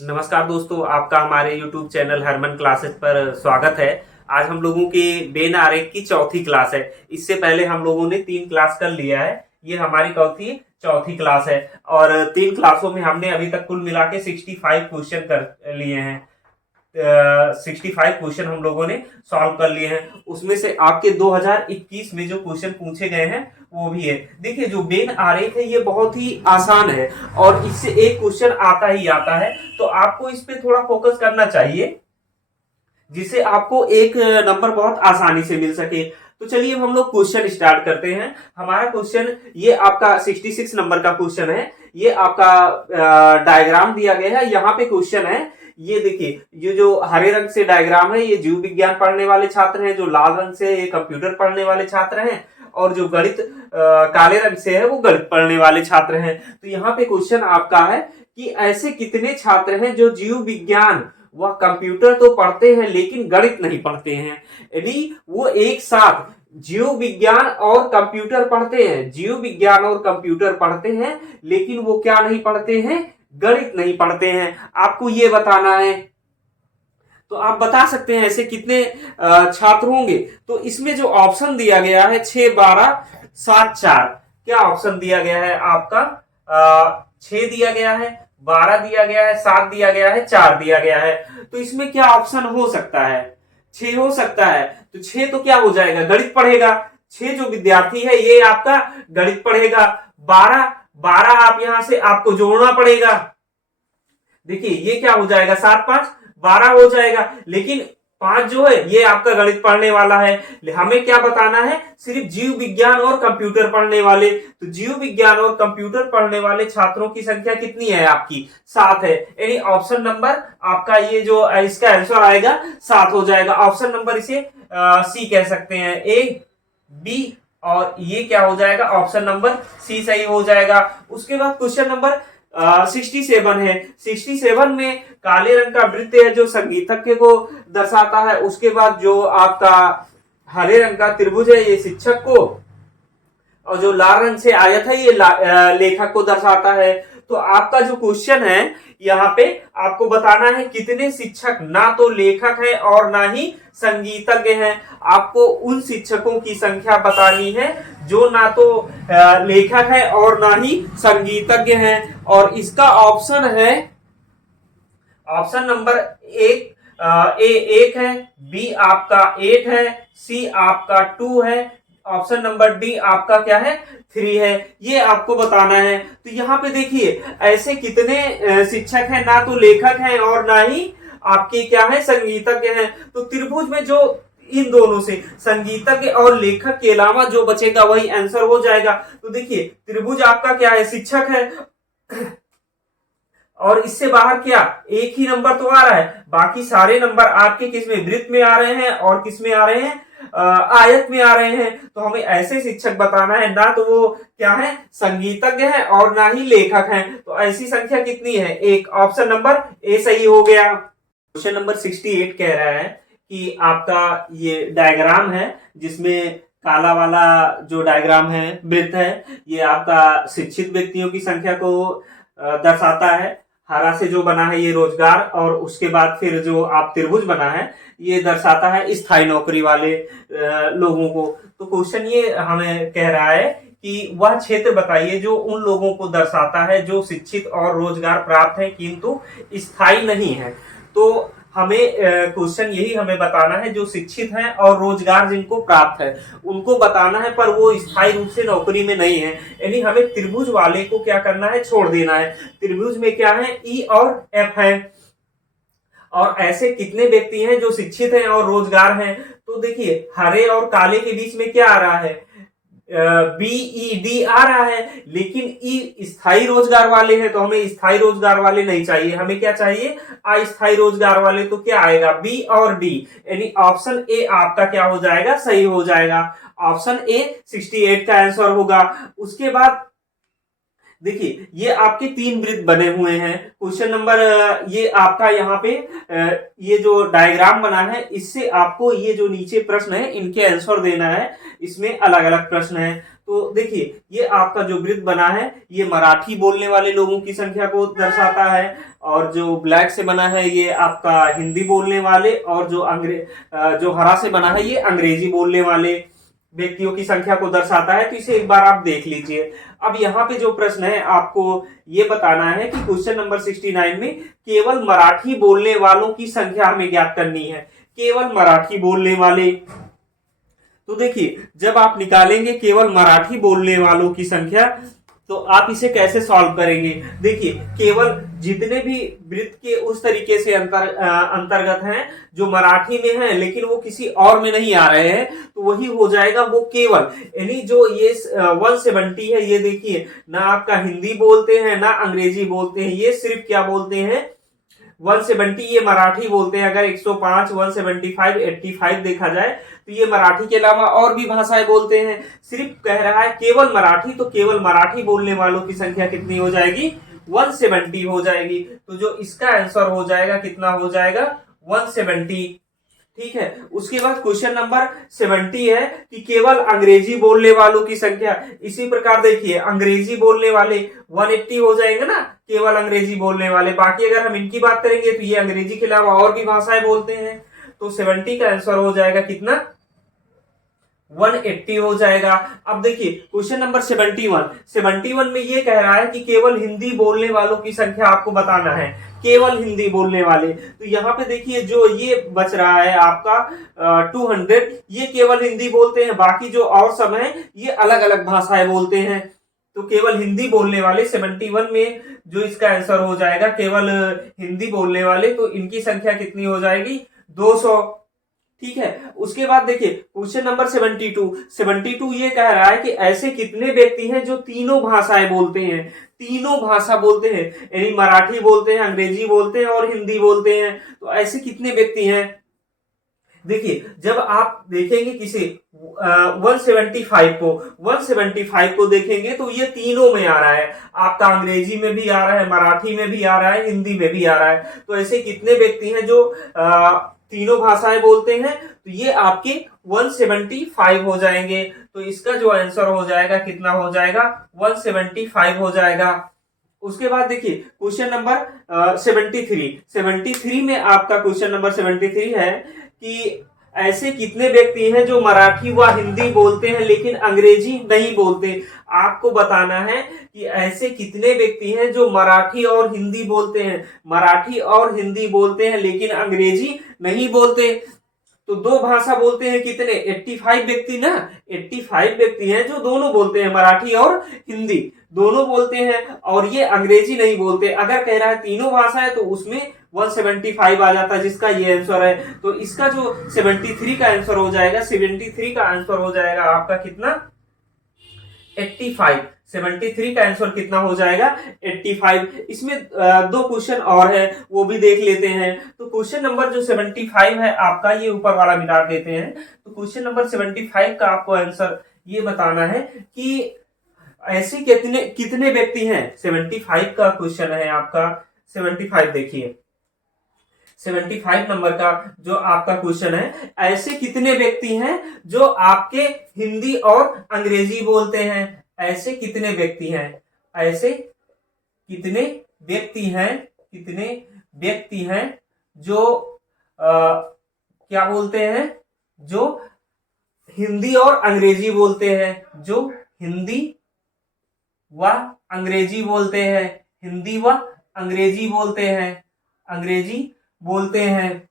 नमस्कार दोस्तों, आपका हमारे YouTube चैनल हरमन क्लासेस पर स्वागत है। आज हम लोगों के बेन आरेख की चौथी क्लास है। इससे पहले हम लोगों ने 3 क्लास कर लिया है। ये हमारी चौथी क्लास है और 3 क्लासों में हमने अभी तक कुल मिला के 65 क्वेश्चन कर लिए हैं। 65 क्वेश्चन हम लोगों ने सॉल्व कर लिए हैं। उसमें से आपके 2021 में जो क्वेश्चन पूछे गए हैं वो भी है। देखिए, जो बेन आरेख है ये बहुत ही आसान है और इससे एक क्वेश्चन आता ही आता है, तो आपको इस पे थोड़ा फोकस करना चाहिए जिससे आपको एक नंबर बहुत आसानी से मिल सके। तो चलिए अब हम लोग क्वेश्चन स्टार्ट करते हैं। हमारा क्वेश्चन ये आपका 66 नंबर का क्वेश्चन है। ये आपका डायग्राम दिया गया है, यहाँ पे क्वेश्चन है। ये देखिए, ये जो हरे रंग से डायग्राम है ये जीव विज्ञान पढ़ने वाले छात्र हैं, जो लाल रंग से ये कंप्यूटर पढ़ने वाले छात्र हैं और जो गणित काले रंग से है वो गणित पढ़ने वाले छात्र हैं। तो यहाँ पे क्वेश्चन आपका है कि ऐसे कितने छात्र हैं जो जीव विज्ञान वह कंप्यूटर तो पढ़ते हैं लेकिन गणित नहीं पढ़ते हैं। यदि वो एक साथ जीव विज्ञान और कंप्यूटर पढ़ते हैं, जीव विज्ञान और कंप्यूटर पढ़ते हैं, लेकिन वो क्या नहीं पढ़ते हैं, गणित नहीं पढ़ते हैं। आपको ये बताना है। तो आप बता सकते हैं ऐसे कितने छात्र होंगे। तो इसमें जो ऑप्शन दिया गया है 6, 12, 7, 4, क्या ऑप्शन दिया गया है आपका? 6 दिया गया है, 12 दिया गया है, 7 दिया गया है, 4 दिया गया है। तो इसमें क्या ऑप्शन हो सकता है? 6 हो सकता है। तो 6 तो क्या हो जाएगा, गणित पढ़ेगा। 6 जो विद्यार्थी है ये आपका गणित पढ़ेगा। 12 12 आप यहां से आपको जोड़ना पड़ेगा। देखिए ये क्या हो जाएगा, 7, 5, 12 हो जाएगा। लेकिन 5 जो है ये आपका गणित पढ़ने वाला है। हमें क्या बताना है, सिर्फ जीव विज्ञान और कंप्यूटर पढ़ने वाले। तो जीव विज्ञान और कंप्यूटर पढ़ने वाले छात्रों की संख्या कितनी है आपकी? 7 है। यानी ऑप्शन नंबर आपका ये जो इसका आंसर आएगा 7 हो जाएगा। ऑप्शन नंबर इसे सी कह सकते हैं, ए, बी और ये क्या हो जाएगा, ऑप्शन नंबर सी सही हो जाएगा। उसके बाद क्वेश्चन नंबर 67 है। 67 में काले रंग का वृत्त है जो संगीतज्ञ को दर्शाता है। उसके बाद जो आपका हरे रंग का त्रिभुज है ये शिक्षक को, और जो लाल रंग से आयत है ये लेखक को दर्शाता है। तो आपका जो क्वेश्चन है यहाँ पे आपको बताना है कितने शिक्षक ना तो लेखक है और ना ही संगीतज्ञ हैं। आपको उन शिक्षकों की संख्या बतानी है जो ना तो लेखक है और ना ही संगीतज्ञ हैं। और इसका ऑप्शन है, ऑप्शन नंबर एक, ए 1 है, बी आपका 8 है, सी आपका 2 है, ऑप्शन नंबर डी आपका क्या है, 3 है। ये आपको बताना है। तो यहाँ पे देखिए ऐसे कितने शिक्षक हैं, ना तो लेखक हैं और ना ही आपके क्या है, संगीतज्ञ हैं। तो त्रिभुज में जो इन दोनों से संगीतज्ञ और लेखक के अलावा जो बचेगा वही आंसर हो जाएगा। तो देखिए त्रिभुज आपका क्या है, शिक्षक है और इससे बाहर क्या, एक ही नंबर तो आ रहा है, बाकी सारे नंबर आपके किस में, वृत्त में आ रहे हैं और किस में आ रहे हैं, आयत में आ रहे हैं। तो हमें ऐसे शिक्षक बताना है, ना तो वो क्या है, संगीतज्ञ है और ना ही लेखक हैं। तो ऐसी संख्या कितनी है, एक। ऑप्शन नंबर ए सही हो गया। क्वेश्चन नंबर 68 कह रहा है कि आपका ये डायग्राम है जिसमें काला वाला जो डायग्राम है, वृत्त है, ये आपका शिक्षित व्यक्तियों की संख्या को दर्शाता है। हरा से जो बना है ये रोजगार, और उसके बाद फिर जो आप त्रिभुज बना है ये दर्शाता है स्थायी नौकरी वाले लोगों को। तो क्वेश्चन ये हमें कह रहा है कि वह क्षेत्र बताइए जो उन लोगों को दर्शाता है जो शिक्षित और रोजगार प्राप्त है किंतु स्थायी नहीं है। तो हमें क्वेश्चन यही हमें बताना है, जो शिक्षित हैं और रोजगार जिनको प्राप्त है उनको बताना है, पर वो स्थायी रूप से नौकरी में नहीं है। यानी हमें त्रिभुज वाले को क्या करना है, छोड़ देना है। त्रिभुज में क्या है, ई और एफ है। और ऐसे कितने व्यक्ति हैं जो शिक्षित हैं और रोजगार हैं? तो देखिए हरे और काले के बीच में क्या आ रहा है, बी ई डी आ रहा है, लेकिन ई स्थायी रोजगार वाले हैं तो हमें स्थायी रोजगार वाले नहीं चाहिए। हमें क्या चाहिए, अस्थायी रोजगार वाले। तो क्या आएगा, बी और डी। यानी ऑप्शन ए आपका क्या हो जाएगा, सही हो जाएगा। ऑप्शन ए 68 का आंसर होगा। उसके बाद देखिए ये आपके 3 वृत्त बने हुए हैं। क्वेश्चन नंबर ये आपका यहाँ पे ये जो डायग्राम बना है इससे आपको ये जो नीचे प्रश्न है इनके आंसर देना है। इसमें अलग अलग प्रश्न है। तो देखिए ये आपका जो वृत्त बना है ये मराठी बोलने वाले लोगों की संख्या को दर्शाता है, और जो ब्लैक से बना है ये आपका हिंदी बोलने वाले, और जो हरा से बना है ये अंग्रेजी बोलने वाले व्यक्तियों की संख्या को दर्शाता है। तो इसे एक बार आप देख लीजिए। अब यहाँ पे जो प्रश्न है आपको ये बताना है कि क्वेश्चन नंबर 69 में केवल मराठी बोलने वालों की संख्या हमें ज्ञात करनी है। केवल मराठी बोलने वाले, तो देखिए जब आप निकालेंगे केवल मराठी बोलने वालों की संख्या तो आप इसे कैसे सॉल्व करेंगे। देखिए केवल जितने भी वृत्त के उस तरीके से अंतर्गत हैं जो मराठी में हैं लेकिन वो किसी और में नहीं आ रहे हैं तो वही हो जाएगा वो केवल, यानी जो ये 170 है ये देखिए ना आपका हिंदी बोलते हैं ना अंग्रेजी बोलते हैं, ये सिर्फ क्या बोलते हैं 170 ये मराठी बोलते हैं। अगर 105, 175, 85 देखा जाए तो ये मराठी के अलावा और भी भाषाएं बोलते हैं। सिर्फ कह रहा है केवल मराठी, तो केवल मराठी बोलने वालों की संख्या कितनी हो जाएगी 170 हो जाएगी। तो जो इसका आंसर हो जाएगा कितना हो जाएगा 170। ठीक है, उसके बाद क्वेश्चन नंबर 70 है कि केवल अंग्रेजी बोलने वालों की संख्या। इसी प्रकार देखिए अंग्रेजी बोलने वाले 180 हो जाएंगे ना, केवल अंग्रेजी बोलने वाले। बाकी अगर हम इनकी बात करेंगे तो ये अंग्रेजी के अलावा और भी भाषाएं बोलते हैं। तो 70 का आंसर हो जाएगा कितना 180 हो जाएगा। अब देखिए क्वेश्चन नंबर 71 में ये कह रहा है कि केवल हिंदी बोलने वालों की संख्या आपको बताना है। केवल हिंदी बोलने वाले, तो यहाँ पे देखिए जो ये बच रहा है आपका 200, ये केवल हिंदी बोलते हैं। बाकी जो और सब है ये अलग अलग भाषाएं बोलते हैं। तो केवल हिंदी बोलने वाले 71 में जो इसका आंसर हो जाएगा केवल हिंदी बोलने वाले, तो इनकी संख्या कितनी हो जाएगी 200। ठीक है, उसके बाद देखिए क्वेश्चन नंबर 72 ये कह रहा है कि ऐसे कितने व्यक्ति हैं जो तीनों भाषाएं बोलते हैं। तीनों भाषा बोलते हैं, यानी मराठी बोलते हैं, अंग्रेजी बोलते हैं और हिंदी बोलते हैं। तो ऐसे कितने व्यक्ति हैं। देखिए जब आप देखेंगे किसी 175 को देखेंगे तो ये तीनों में आ रहा है। आपका अंग्रेजी में भी आ रहा है, मराठी में भी आ रहा है, हिंदी में भी आ रहा है। तो ऐसे कितने व्यक्ति हैं जो तीनों भाषाएं बोलते हैं, तो ये आपके 175 हो जाएंगे। तो इसका जो आंसर हो जाएगा कितना हो जाएगा 175 हो जाएगा। उसके बाद देखिए क्वेश्चन नंबर 73 में आपका क्वेश्चन नंबर 73 है कि ऐसे कितने व्यक्ति हैं जो मराठी व हिंदी बोलते हैं लेकिन अंग्रेजी नहीं बोलते। आपको बताना है कि ऐसे कितने व्यक्ति हैं जो मराठी और हिंदी बोलते हैं, मराठी और हिंदी बोलते हैं लेकिन अंग्रेजी नहीं बोलते। तो दो भाषा बोलते हैं कितने 85 व्यक्ति ना, 85 व्यक्ति हैं जो दोनों बोलते हैं, मराठी और हिंदी दोनों बोलते हैं और ये अंग्रेजी नहीं बोलते। अगर कह रहा है तीनों भाषा है तो उसमें 175 आ जाता है जिसका ये आंसर है। तो इसका जो 73 का आंसर हो जाएगा, 73 का आंसर हो जाएगा आपका कितना 85। 73 का आंसर कितना हो जाएगा 85। इसमें दो क्वेश्चन और है वो भी देख लेते हैं। तो क्वेश्चन नंबर जो 75 है आपका, ये ऊपर वाला मिटा देते हैं। तो क्वेश्चन नंबर 75 का आपको आंसर ये बताना है कि ऐसे कितने व्यक्ति हैं। 75 का क्वेश्चन है आपका 75। देखिए 75 नंबर का जो आपका क्वेश्चन है, ऐसे कितने व्यक्ति हैं जो आपके हिंदी और अंग्रेजी बोलते हैं। ऐसे कितने व्यक्ति हैं, ऐसे कितने व्यक्ति हैं जो क्या बोलते हैं, जो हिंदी और अंग्रेजी बोलते हैं, जो हिंदी व अंग्रेजी बोलते हैं, हिंदी व अंग्रेजी बोलते हैं, अंग्रेजी बोलते हैं।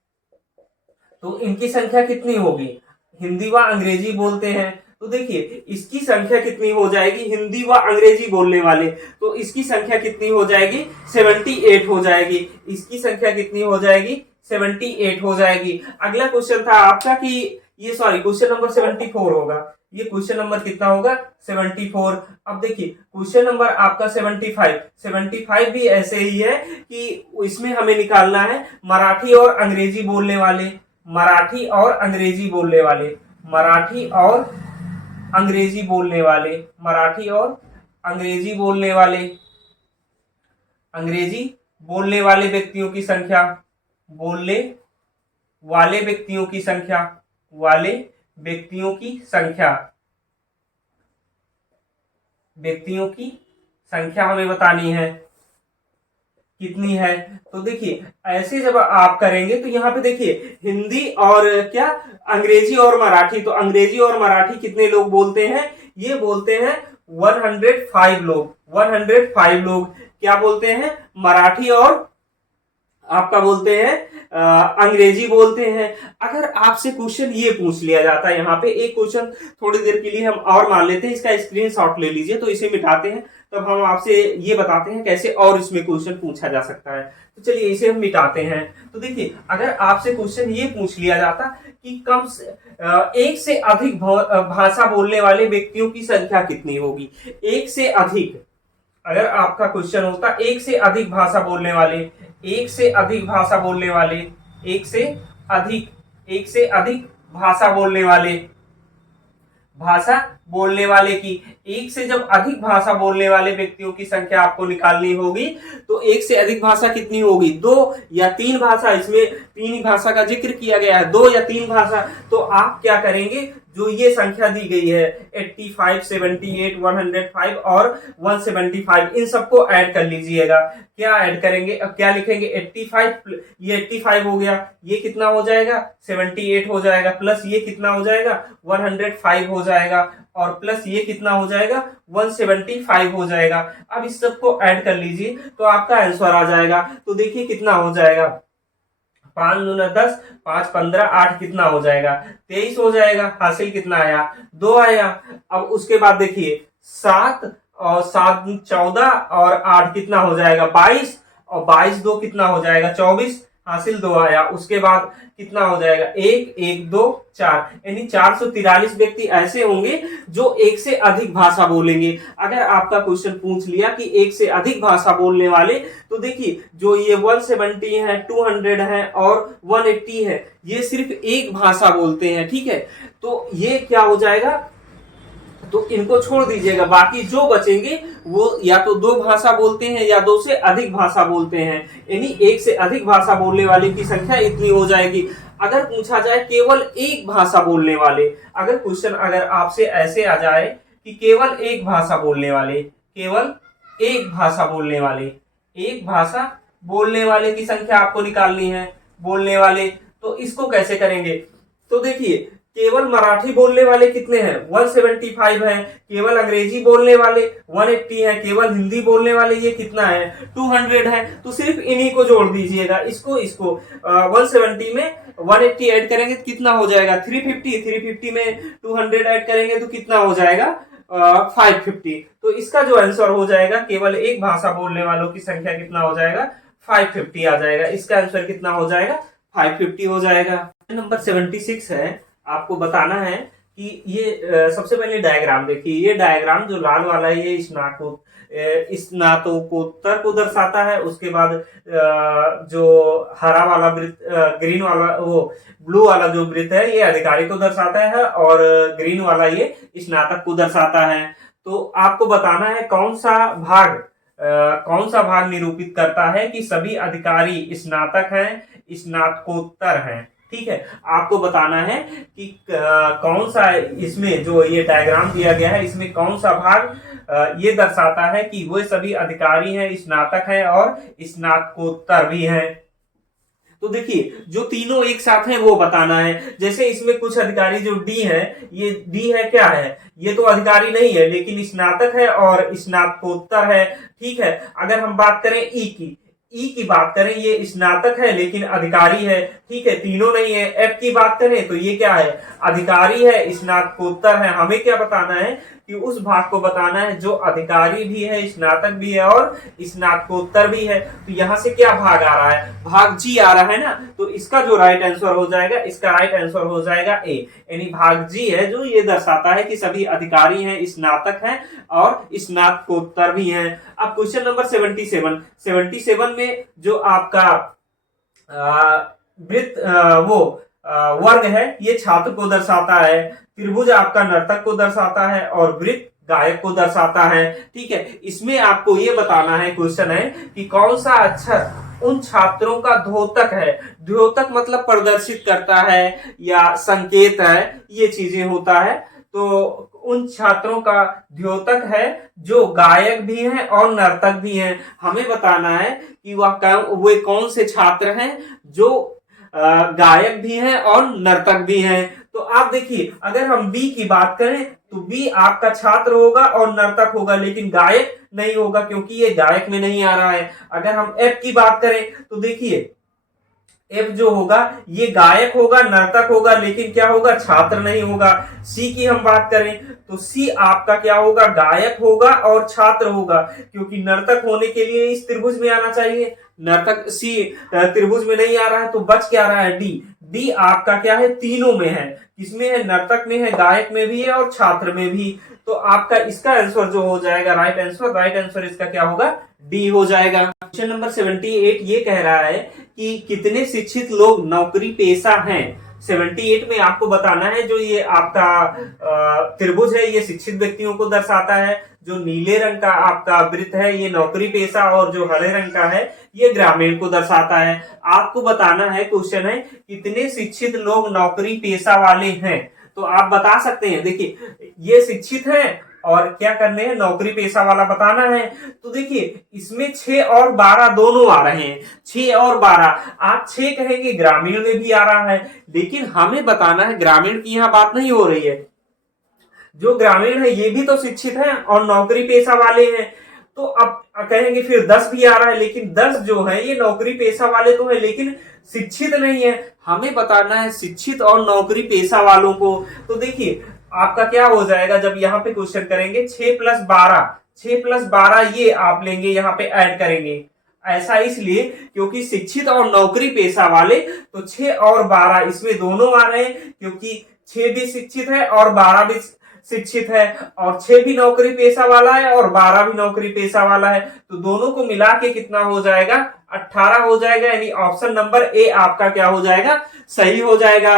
तो इनकी संख्या कितनी होगी, हिंदी व अंग्रेजी बोलते हैं। तो देखिए इसकी संख्या कितनी हो जाएगी, हिंदी व अंग्रेजी बोलने वाले, तो इसकी संख्या कितनी हो जाएगी 78 हो जाएगी। इसकी संख्या कितनी हो जाएगी 78 हो जाएगी। अगला क्वेश्चन था आपका कि ये क्वेश्चन नंबर 74 होगा। ये क्वेश्चन नंबर कितना होगा 74। अब देखिए क्वेश्चन नंबर आपका 75 भी ऐसे ही है कि इसमें हमें निकालना है मराठी और अंग्रेजी बोलने वाले, मराठी और अंग्रेजी बोलने वाले, मराठी और अंग्रेजी बोलने वाले, मराठी और अंग्रेजी बोलने वाले, अंग्रेजी बोलने वाले व्यक्तियों की संख्या, बोलने वाले व्यक्तियों की संख्या, वाले व्यक्तियों की संख्या, व्यक्तियों की संख्या हमें बतानी है कितनी है। तो देखिए ऐसे जब आप करेंगे तो यहाँ पे देखिए हिंदी और क्या, अंग्रेजी और मराठी, तो अंग्रेजी और मराठी कितने लोग बोलते हैं, ये बोलते हैं 105 लोग, 105 लोग क्या बोलते हैं, मराठी और आपका बोलते हैं अंग्रेजी बोलते हैं। अगर आपसे क्वेश्चन ये पूछ लिया जाता है, यहाँ पे एक क्वेश्चन थोड़ी देर के लिए हम और मान लेते हैं, इसका स्क्रीनशॉट ले लीजिए, तो इसे मिटाते हैं, तब हम आपसे ये बताते हैं कैसे और इसमें क्वेश्चन पूछा जा सकता है। तो चलिए इसे हम मिटाते हैं। तो देखिए अगर आपसे क्वेश्चन ये पूछ लिया जाता कि कम से एक से अधिक भाषा बोलने वाले व्यक्तियों की संख्या कितनी होगी, एक से अधिक, अगर आपका क्वेश्चन होता एक से अधिक भाषा बोलने वाले, एक से अधिक भाषा बोलने वाले, एक से अधिक, एक से अधिक भाषा बोलने वाले, भाषा बोलने वाले की, एक से जब अधिक भाषा बोलने वाले व्यक्तियों की संख्या आपको निकालनी होगी, तो एक से अधिक भाषा कितनी होगी, दो या तीन भाषा, इसमें तीन ही भाषा का जिक्र किया गया है, दो या तीन भाषा। तो आप क्या करेंगे, जो ये संख्या दी गई है 85, 78, 105 और 175, इन सबको ऐड कर लीजिएगा। क्या ऐड करेंगे, अब क्या लिखेंगे, 85, ये 85 हो गया, ये कितना हो जाएगा 78 हो जाएगा, प्लस ये कितना हो जाएगा 105 हो जाएगा, और प्लस ये कितना हो जाएगा 175 हो जाएगा। अब इस सबको ऐड कर लीजिए तो आपका आंसर आ जाएगा। तो देखिए कितना हो जाएगा, 5 दूना 10, 5 15, 8 कितना हो जाएगा 23 हो जाएगा। हासिल कितना आया, 2 आया। अब उसके बाद देखिए 7 और 7 14 और 8 कितना हो जाएगा 22, और 22 2 कितना हो जाएगा 24, हासिल 2 आया। उसके बाद कितना हो जाएगा 1 1 2 4, यानी 443 व्यक्ति ऐसे होंगे जो एक से अधिक भाषा बोलेंगे। अगर आपका क्वेश्चन पूछ लिया कि एक से अधिक भाषा बोलने वाले, तो देखिए जो ये 170 है, 200 है और 180 है, ये सिर्फ एक भाषा बोलते हैं, ठीक है। तो ये क्या हो जाएगा, तो इनको छोड़ दीजिएगा, बाकी जो बचेंगे वो या तो दो भाषा बोलते हैं या दो से अधिक भाषा बोलते हैं, यानी एक से अधिक भाषा बोलने वाले की संख्या इतनी हो जाएगी। अगर पूछा जाए केवल एक भाषा बोलने वाले, अगर क्वेश्चन अगर आपसे ऐसे आ जाए कि केवल एक भाषा बोलने वाले, केवल एक भाषा बोलने वाले, एक भाषा बोलने वाले की संख्या आपको निकालनी है, बोलने वाले, तो इसको कैसे करेंगे। तो देखिए केवल मराठी बोलने वाले कितने हैं 175 हैं, केवल अंग्रेजी बोलने वाले 180 हैं, केवल हिंदी बोलने वाले ये कितना है 200 है। तो सिर्फ इन्हीं को जोड़ दीजिएगा, इसको 170 में 180 ऐड करेंगे तो कितना हो जाएगा 350, 350 में 200 ऐड करेंगे तो कितना हो जाएगा 550। तो इसका जो आंसर हो जाएगा केवल एक भाषा बोलने वालों की संख्या कितना हो जाएगा 550 आ जाएगा। इसका आंसर कितना हो जाएगा 550 हो जाएगा। नंबर 76 है, आपको बताना है कि ये सबसे पहले डायग्राम देखिए, ये डायग्राम जो लाल वाला है ये स्नातकोत्तर को दर्शाता है। उसके बाद जो हरा वाला वृत्त, ग्रीन वाला, वो ब्लू वाला जो वृत्त है ये अधिकारी को दर्शाता है, और ग्रीन वाला ये स्नातक को दर्शाता है। तो आपको बताना है कौन सा भाग निरूपित करता है कि सभी अधिकारी स्नातक हैं, स्नातकोत्तर हैं, ठीक है। आपको बताना है कि कौन सा इसमें जो ये डायग्राम दिया गया है इसमें कौन सा भाग ये दर्शाता है कि वो सभी अधिकारी हैं, स्नातक हैं और स्नातकोत्तर भी हैं। तो देखिए जो तीनों एक साथ हैं वो बताना है। जैसे इसमें कुछ अधिकारी जो डी है, ये डी है, क्या है, ये तो अधिकारी नहीं है लेकिन स्नातक है और स्नातकोत्तर है, ठीक है। अगर हम बात करें ई की बात करें, ये स्नातक है लेकिन अधिकारी है, ठीक है, तीनों नहीं है। एफ की बात करें तो ये क्या है, अधिकारी है, स्नातकोत्तर है। हमें क्या बताना है कि उस भाग को बताना है जो अधिकारी भी है, स्नातक भी है और स्नातकोत्तर भी है। तो यहां से क्या भाग आ रहा है, भाग जी आ रहा है ना, तो इसका जो राइट आंसर हो जाएगा, इसका राइट आंसर हो जाएगा ए, यानी भाग जी है जो ये दर्शाता है कि सभी अधिकारी हैं, स्नातक हैं और स्नातकोत्तर भी हैं। अब क्वेश्चन नंबर 77 में जो आपका वृत्त वर्ग है ये छात्र को दर्शाता है, त्रिभुज आपका नर्तक को दर्शाता है और वृत्त गायक को दर्शाता है। ठीक है, इसमें आपको ये बताना है, क्वेश्चन है कि कौन सा अक्षर उन छात्रों का द्योतक है। द्योतक मतलब प्रदर्शित करता है या संकेत है, ये चीजें होता है। तो उन छात्रों का द्योतक है जो गायक भी हैं और नर्तक भी हैं। हमें बताना है कि वे कौन से छात्र हैं जो गायक भी हैं और नर्तक भी हैं। तो आप देखिए, अगर हम बी की बात करें तो बी आपका छात्र होगा और नर्तक होगा, लेकिन गायक नहीं होगा क्योंकि ये गायक में नहीं आ रहा है। अगर हम एफ की बात करें तो देखिए, एफ जो होगा ये गायक होगा, नर्तक होगा, लेकिन क्या होगा, छात्र नहीं होगा। सी की हम बात करें तो सी आपका क्या होगा, गायक होगा और छात्र होगा, क्योंकि नर्तक होने के लिए इस त्रिभुज में आना चाहिए। नर्तक सी त्रिभुज में नहीं आ रहा है तो बच क्या रहा है, डी। डी आपका क्या है, तीनों में है। किसमें है, नर्तक में है, गायक में भी है और छात्र में भी। तो आपका इसका आंसर जो हो जाएगा, राइट आंसर इसका क्या होगा, डी हो जाएगा। क्वेश्चन नंबर 78 ये कह रहा है कि कितने शिक्षित लोग नौकरी पेशा हैं। 78 में आपको बताना है, जो ये आपका त्रिभुज है ये शिक्षित व्यक्तियों को दर्शाता है। जो नीले रंग का आपका वृत्त है ये नौकरी पेशा, और जो हरे रंग का है ये ग्रामीण को दर्शाता है। आपको बताना है, क्वेश्चन है कितने शिक्षित लोग नौकरी पेशा वाले हैं। तो आप बता सकते हैं, देखिए ये शिक्षित हैं और क्या करने हैं, नौकरी पेशा वाला बताना है। तो देखिए इसमें 6 और 12 दोनों आ रहे हैं। 6 और 12, आप 6 कहेंगे ग्रामीण में भी आ रहा है, लेकिन हमें बताना है ग्रामीण की यहाँ बात नहीं हो रही है। जो ग्रामीण है ये भी तो शिक्षित है और नौकरी पेशा वाले हैं। तो अब कहेंगे फिर 10 भी आ रहा है, लेकिन 10 जो है ये नौकरी पेशा वाले तो है लेकिन शिक्षित नहीं है। हमें बताना है शिक्षित और नौकरी पेशा वालों को। तो देखिए आपका क्या हो जाएगा, जब यहाँ पे क्वेश्चन करेंगे 6 + 12 ये आप लेंगे, यहाँ पे ऐड करेंगे। ऐसा इसलिए क्योंकि शिक्षित और नौकरी पेशा वाले, तो 6 और 12 इसमें दोनों आ रहे हैं, क्योंकि 6 भी शिक्षित है और 12 भी शिक्षित है, और 6 भी नौकरी पेशा वाला है और 12 भी नौकरी पेशा वाला है। तो दोनों को मिला के कितना हो जाएगा, 18 हो जाएगा। यानी ऑप्शन नंबर ए आपका क्या हो जाएगा, सही हो जाएगा।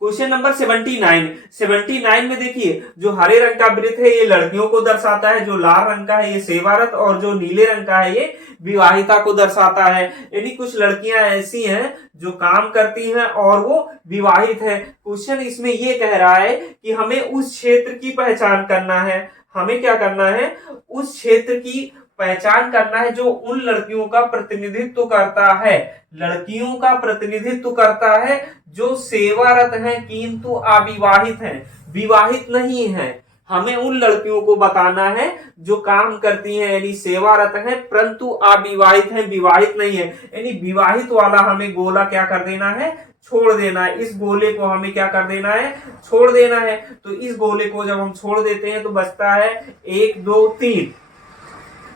क्वेश्चन नंबर 79 में देखिए, जो हरे रंग का वृत्त है ये लड़कियों को दर्शाता है, जो लाल रंग का है ये सेवारत, और जो नीले रंग का है ये विवाहिता को दर्शाता है। यानी कुछ लड़कियां ऐसी हैं जो काम करती हैं और वो विवाहित है। क्वेश्चन इसमें ये कह रहा है कि हमें उस क्षेत्र की पहचान करना है। हमें क्या करना है, उस क्षेत्र की पहचान करना है जो उन लड़कियों का प्रतिनिधित्व करता है, लड़कियों का प्रतिनिधित्व करता है जो सेवारत हैं किंतु अविवाहित हैं, विवाहित नहीं है। हमें उन लड़कियों को बताना है जो काम करती हैं यानी सेवारत हैं परंतु अविवाहित हैं, विवाहित नहीं है। यानी विवाहित वाला हमें गोला क्या कर देना है, छोड़ देना है। इस गोले को हमें क्या कर देना है, छोड़ देना है। तो इस गोले को जब हम छोड़ देते हैं तो बचता है 1 2 3।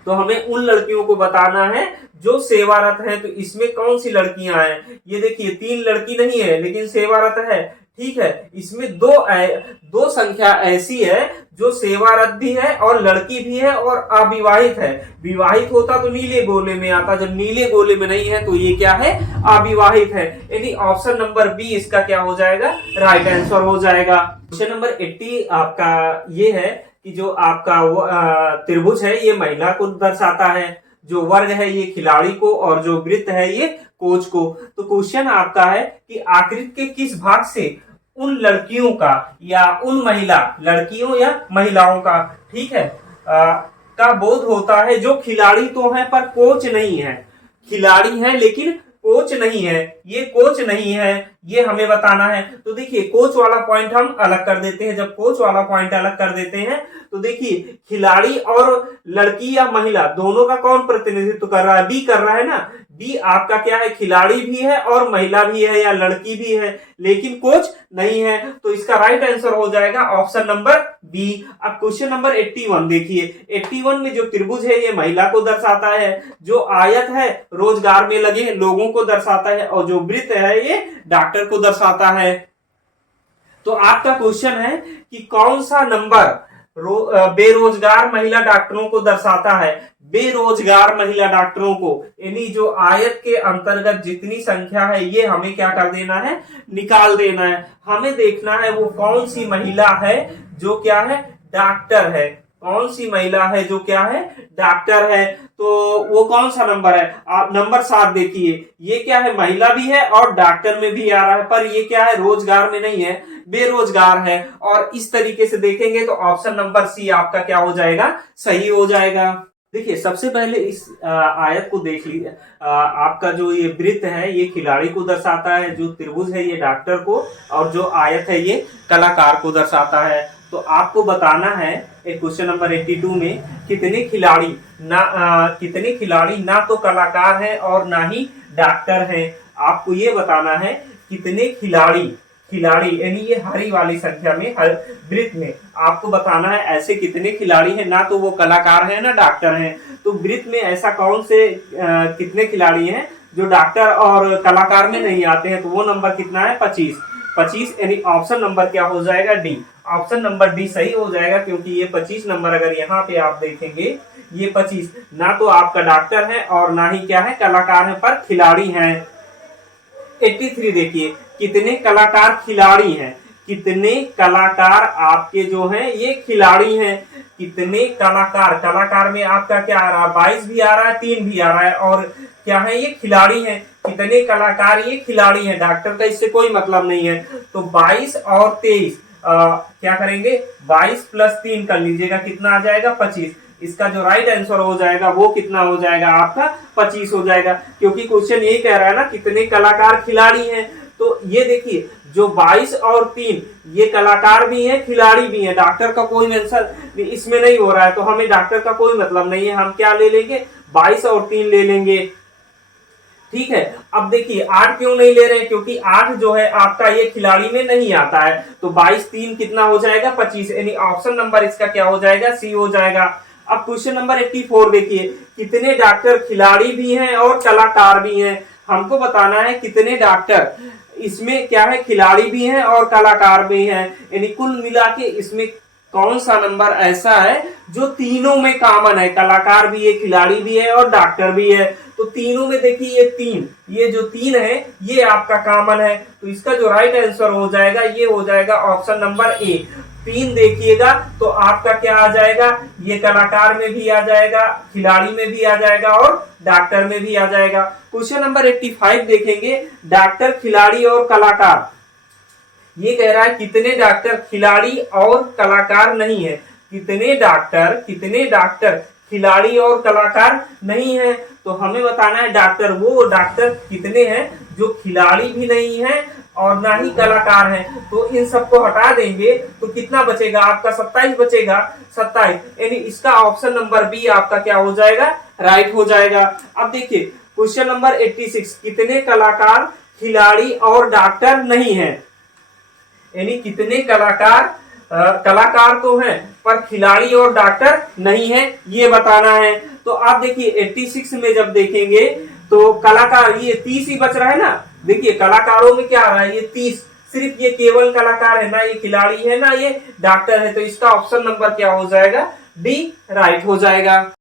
तो हमें उन लड़कियों को बताना है जो सेवारत है। तो इसमें कौन सी लड़कियां हैं, ये देखिए 3 लड़की नहीं है लेकिन सेवारत है। ठीक है, इसमें दो संख्या ऐसी है जो सेवारत भी है और लड़की भी है और अविवाहित है। विवाहित होता तो नीले गोले में आता, जब नीले गोले में नहीं है तो ये क्या है, अविवाहित है। यानी ऑप्शन नंबर बी इसका क्या हो जाएगा, राइट आंसर हो जाएगा। क्वेश्चन नंबर 80 आपका ये है कि जो आपका त्रिभुज है ये महिला को दर्शाता है, जो वर्ग है ये खिलाड़ी को, और जो वृत्त है ये कोच को। तो क्वेश्चन आपका है कि आकृति के किस भाग से उन लड़कियों का या उन लड़कियों या महिलाओं का, ठीक है, का बोध होता है जो खिलाड़ी तो है पर कोच नहीं है। खिलाड़ी है लेकिन कोच नहीं है, ये कोच नहीं है, ये हमें बताना है। तो देखिए कोच वाला पॉइंट हम अलग कर देते हैं। जब कोच वाला पॉइंट अलग कर देते हैं तो देखिए खिलाड़ी और लड़की या महिला दोनों का कौन प्रतिनिधित्व कर रहा है, बी कर रहा है ना। बी आपका क्या है, खिलाड़ी भी है और महिला भी है या लड़की भी है लेकिन कोच नहीं है। तो इसका राइट आंसर हो जाएगा ऑप्शन नंबर बी। अब क्वेश्चन नंबर 81 देखिए, 81 में जो त्रिभुज है ये महिला को दर्शाता है, जो आयत है रोजगार में लगे लोगों को दर्शाता है, और जो वृत्त है ये डॉक्टर को दर्शाता है। तो आपका क्वेश्चन है कि कौन सा नंबर बेरोजगार महिला डॉक्टरों को दर्शाता है। बेरोजगार महिला डॉक्टरों को, यानी जो आयत के अंतर्गत जितनी संख्या है ये हमें क्या कर देना है, निकाल देना है। हमें देखना है वो कौन सी महिला है जो क्या है, डॉक्टर है। कौन सी महिला है जो क्या है, डॉक्टर है। तो वो कौन सा नंबर है, आप नंबर 7 देखिए, ये क्या है, महिला भी है और डॉक्टर में भी आ रहा है, पर ये क्या है, रोजगार में नहीं है, बेरोजगार है। और इस तरीके से देखेंगे तो ऑप्शन नंबर सी आपका क्या हो जाएगा, सही हो जाएगा। देखिए सबसे पहले इस आयत को देख लीजिए। आपका जो ये वृत्त है ये खिलाड़ी को दर्शाता है, जो त्रिभुज है ये डॉक्टर को, और जो आयत है ये कलाकार को दर्शाता है। तो आपको बताना है एक क्वेश्चन नंबर 82 में कितने खिलाड़ी ना तो कलाकार हैं और ना ही डॉक्टर हैं। आपको ये बताना है कितने खिलाड़ी यानी ये हरी वाली संख्या में, हर वृत्त में आपको बताना है ऐसे कितने खिलाड़ी हैं, ना तो वो कलाकार हैं ना डॉक्टर हैं। तो वृत्त में ऐसा कौन से कितने खिलाड़ी हैं जो डॉक्टर और कलाकार में नहीं आते हैं। तो वो नंबर कितना है, 25 यानी ऑप्शन नंबर क्या हो जाएगा, डी। ऑप्शन नंबर डी सही हो जाएगा, क्योंकि ये 25 नंबर अगर यहाँ पे आप देखेंगे, ये 25 ना तो आपका डॉक्टर है और ना ही क्या है, कलाकार है, पर खिलाड़ी हैं। 83 देखिए, कितने कलाकार खिलाड़ी हैं, कितने कलाकार आपके जो हैं ये खिलाड़ी हैं। कितने कलाकार में आपका क्या आ रहा है, 22 भी आ रहा है, 3 भी आ रहा है, और क्या है, ये खिलाड़ी हैं। कितने कलाकार ये खिलाड़ी हैं, डॉक्टर का इससे कोई मतलब नहीं है। तो 22 और 23 क्या करेंगे, 22 प्लस 3 कर लीजिएगा, कितना आ जाएगा, 25। इसका जो राइट आंसर हो जाएगा वो कितना हो जाएगा आपका, 25 हो जाएगा, क्योंकि क्वेश्चन यही कह रहा है ना कितने कलाकार खिलाड़ी हैं। तो ये देखिए जो 22 और 3 ये कलाकार भी हैं खिलाड़ी भी हैं, डॉक्टर का कोई आंसर इसमें नहीं हो रहा है, तो हमें डॉक्टर का कोई मतलब नहीं है, हम क्या ले लेंगे, 22 और 3 ले लेंगे। ठीक है, अब देखिए 8 क्यों नहीं ले रहे हैं, क्योंकि 8 जो है आपका ये खिलाड़ी में नहीं आता है। तो 22 3 कितना हो जाएगा, 25, यानी ऑप्शन नंबर इसका क्या हो जाएगा, सी हो जाएगा। अब क्वेश्चन नंबर 84 देखिए, कितने डॉक्टर खिलाड़ी भी हैं और कलाकार भी हैं। हमको बताना है कितने डॉक्टर इसमें क्या है, खिलाड़ी भी हैं और कलाकार भी हैं, यानी कुल मिला के इसमें कौन सा नंबर ऐसा है जो तीनों में कॉमन है, कलाकार भी है, खिलाड़ी भी है और डॉक्टर भी है। तो तीनों में देखिए ये जो 3 है ये आपका कॉमन है। तो इसका जो राइट आंसर हो जाएगा ये हो जाएगा ऑप्शन नंबर ए। 3 देखिएगा तो आपका क्या आ जाएगा, ये कलाकार में भी आ जाएगा, खिलाड़ी में भी आ जाएगा और डॉक्टर में भी आ जाएगा। क्वेश्चन नंबर 85 देखेंगे, डॉक्टर, खिलाड़ी और कलाकार। ये कह रहा है कितने डॉक्टर खिलाड़ी और कलाकार नहीं है, कितने डॉक्टर खिलाड़ी और कलाकार नहीं है। तो हमें बताना है डॉक्टर, वो डॉक्टर कितने हैं जो खिलाड़ी भी नहीं है और ना ही कलाकार हैं। तो इन सबको हटा देंगे तो कितना बचेगा आपका, 27 बचेगा, 27, यानी इसका ऑप्शन नंबर बी आपका क्या हो जाएगा, राइट हो जाएगा। अब देखिए क्वेश्चन नंबर 86, कितने कलाकार, खिलाड़ी और डॉक्टर नहीं है, यानी कितने कलाकार तो हैं पर खिलाड़ी और डॉक्टर नहीं है, ये बताना है। तो आप देखिए 86 में जब देखेंगे तो कलाकार ये 30 ही बच रहा है ना। देखिए कलाकारों में क्या आ रहा है, ये 30, सिर्फ ये केवल कलाकार है, ना ये खिलाड़ी है ना ये डॉक्टर है। तो इसका ऑप्शन नंबर क्या हो जाएगा, डी राइट हो जाएगा।